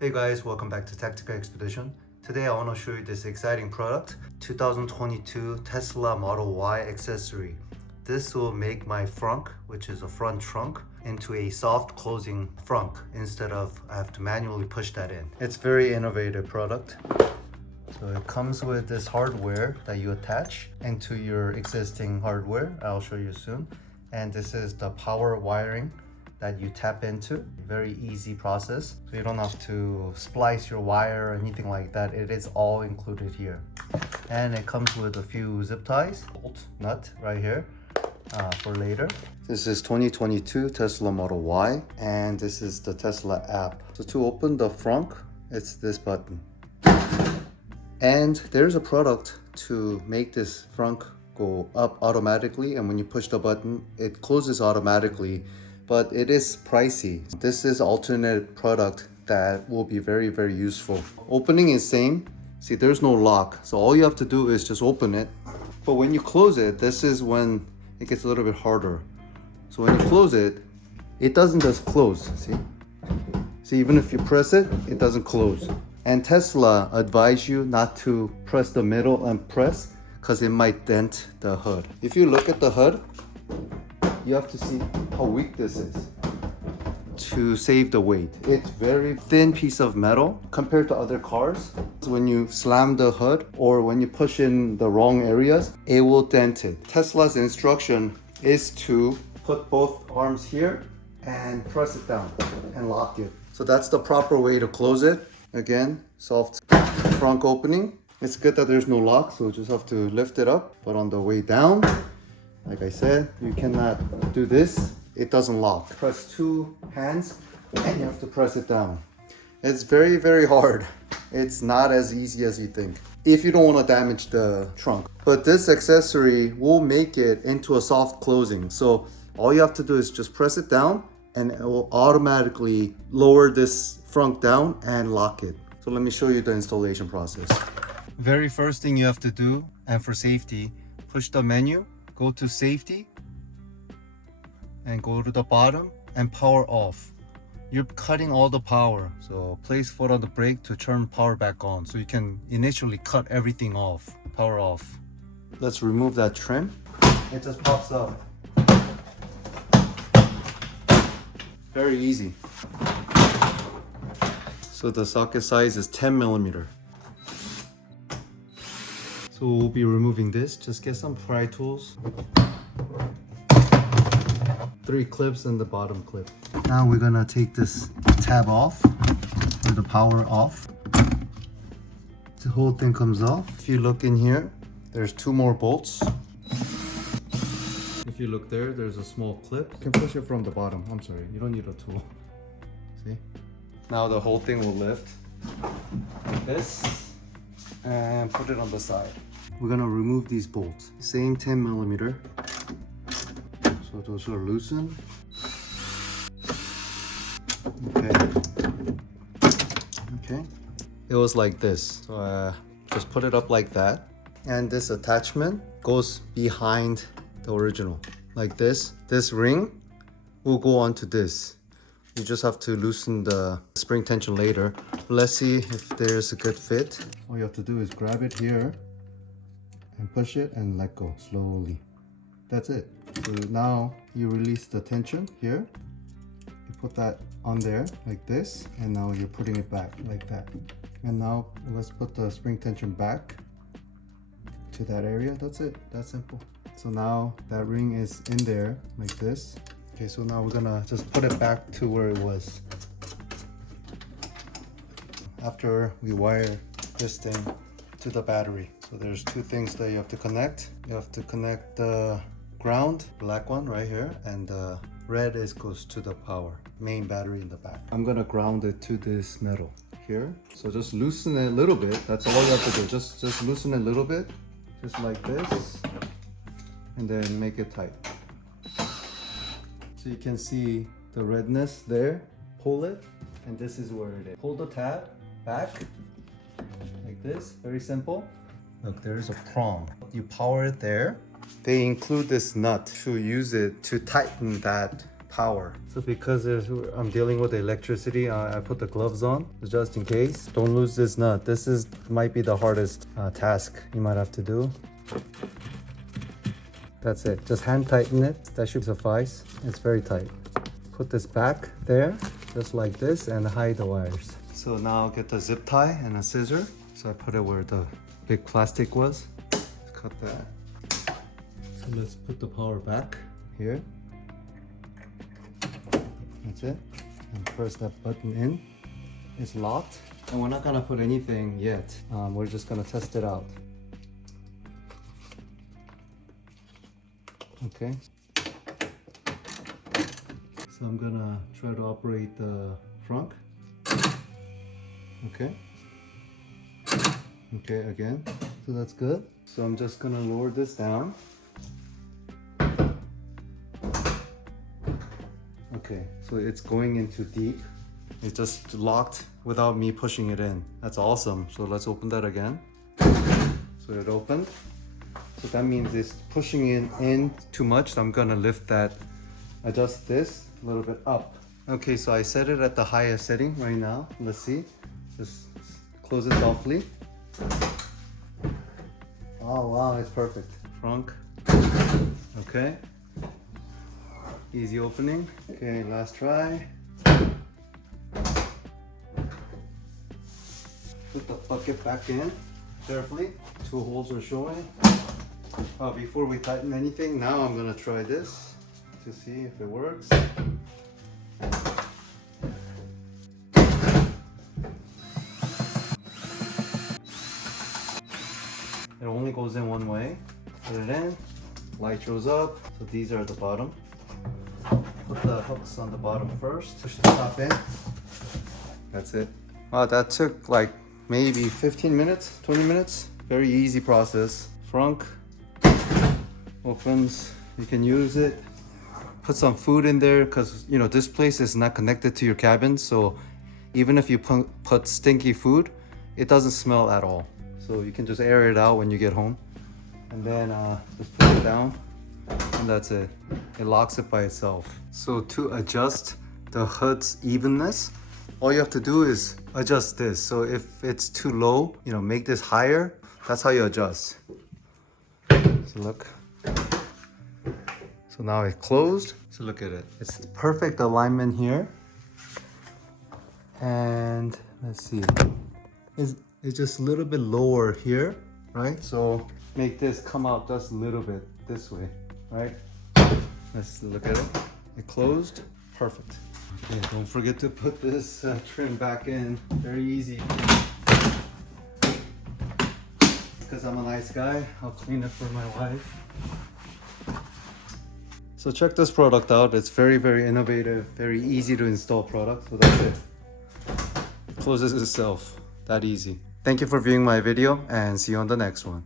Hey guys, welcome back to Tactical Expedition. Today I want to show you this exciting product, 2022 Tesla Model Y accessory. This will make my frunk, which is a front trunk, into a soft closing frunk instead of I have to manually push that in. It's a very innovative product. So it comes with this hardware that you attach into your existing hardware. I'll show you soon. And this is the power wiring that you tap into. Very easy process. So you don't have to splice your wire or anything like that. It is all included here. And it comes with a few zip ties, bolt nut right here for later. This is 2022 Tesla Model Y, and this is the Tesla app. So to open the frunk, it's this button. And there's a product to make this frunk go up automatically, and when you push the button, it closes automatically. But it is pricey. This is alternate product that will be very, very useful. Opening is same. See, there's no lock. So all you have to do is just open it. But when you close it, this is when it gets a little bit harder. So when you close it, it doesn't just close, see? See, even if you press it, it doesn't close. And Tesla advise you not to press the middle and press because it might dent the hood. If you look at the hood, you have to see how weak this is to save the weight. It's very thin piece of metal compared to other cars. So when you slam the hood or when you push in the wrong areas, it will dent it. Tesla's instruction is to put both arms here and press it down and lock it. So that's the proper way to close it. Again, soft frunk opening. It's good that there's no lock, so you just have to lift it up. But on the way down, like I said, you cannot do this. It doesn't lock. Press two hands and you have to press it down. It's very, very hard. It's not as easy as you think if you don't want to damage the trunk. But this accessory will make it into a soft closing. So all you have to do is just press it down and it will automatically lower this frunk down and lock it. So let me show you the installation process. Very first thing you have to do, and for safety, push the menu, go to safety, and go to the bottom and power off. You're cutting all the power, so place foot on the brake to turn power back on, so you can initially cut everything off. Power off. Let's remove that trim. It just pops up. Very easy. So the socket size is 10 millimeter. So we'll be removing this. Just get some pry tools. 3 clips and the bottom clip. Now we're gonna take this tab off, or the power off. The whole thing comes off. If you look in here, there's 2 more bolts. If you look there, there's a small clip. You can push it from the bottom. I'm sorry, you don't need a tool. See? Now the whole thing will lift like this and put it on the side. We're gonna remove these bolts. Same 10 millimeter. So those are loosened. Okay. It was like this. So just put it up like that. And this attachment goes behind the original. Like this. This ring will go onto this. You just have to loosen the spring tension later. Let's see if there's a good fit. All you have to do is grab it here and push it and let go slowly. That's it. So now you release the tension here. You put that on there like this, and now you're putting it back like that. And now let's put the spring tension back to that area. That's it. That's simple. So now that ring is in there like this. Okay, so now we're gonna just put it back to where it was. After we wire this thing to the battery. So there's 2 things that you have to connect. You have to connect the ground, black one right here, and the red goes to the power, main battery in the back. I'm gonna ground it to this metal here. So just loosen it a little bit. That's all you have to do. Just loosen it a little bit, just like this, and then make it tight. So you can see the redness there. Pull it, and this is where it is. Pull the tab back like this. Very simple. Look, there's a prong. You power it there. They include this nut to use it to tighten that power. So because I'm dealing with electricity, I put the gloves on just in case. Don't lose this nut. This might be the hardest task you might have to do. That's it. Just hand tighten it. That should suffice. It's very tight. Put this back there, just like this, and hide the wires. So now I'll get the zip tie and a scissor. So I put it where the big plastic was. Cut that. So let's put the power back here. That's it. And press that button in. It's locked. And we're not gonna put anything yet. We're just gonna test it out. Okay. So I'm gonna try to operate the frunk. Okay. Okay, again. So that's good. So I'm just gonna lower this down. Okay, so it's going into deep. It's just locked without me pushing it in. That's awesome. So let's open that again. So it opened. So that means it's pushing it in too much. So I'm gonna lift that, adjust this a little bit up. Okay, so I set it at the highest setting right now. Let's see. Just close it softly. Oh wow, it's perfect. Frunk. Okay. Easy opening. Okay, last try. Put the bucket back in carefully. 2 holes are showing. Before we tighten anything, now I'm gonna try this to see if it works. It only goes in one way. Put it in, light shows up. So these are at the bottom. Put the hooks on the bottom first. Push the top in. That's it. Wow, that took like maybe 15 minutes, 20 minutes. Very easy process. Frunk opens. You can use it. Put some food in there because you know this place is not connected to your cabin. So even if you put stinky food, it doesn't smell at all. So you can just air it out when you get home. And then just put it down. And that's it. It locks it by itself. So to adjust the hood's evenness, all you have to do is adjust this. So if it's too low, you know, make this higher. That's how you adjust. So look. So now it's closed. So look at it. It's perfect alignment here. And let's see. It's just a little bit lower here, right? So make this come out just a little bit this way, right? Let's look at it. It closed. Perfect. Okay, don't forget to put this trim back in. Very easy. Because I'm a nice guy, I'll clean it for my wife. So check this product out. It's very, very innovative, very easy to install product. So that's it. It closes itself. That easy. Thank you for viewing my video and see you on the next one.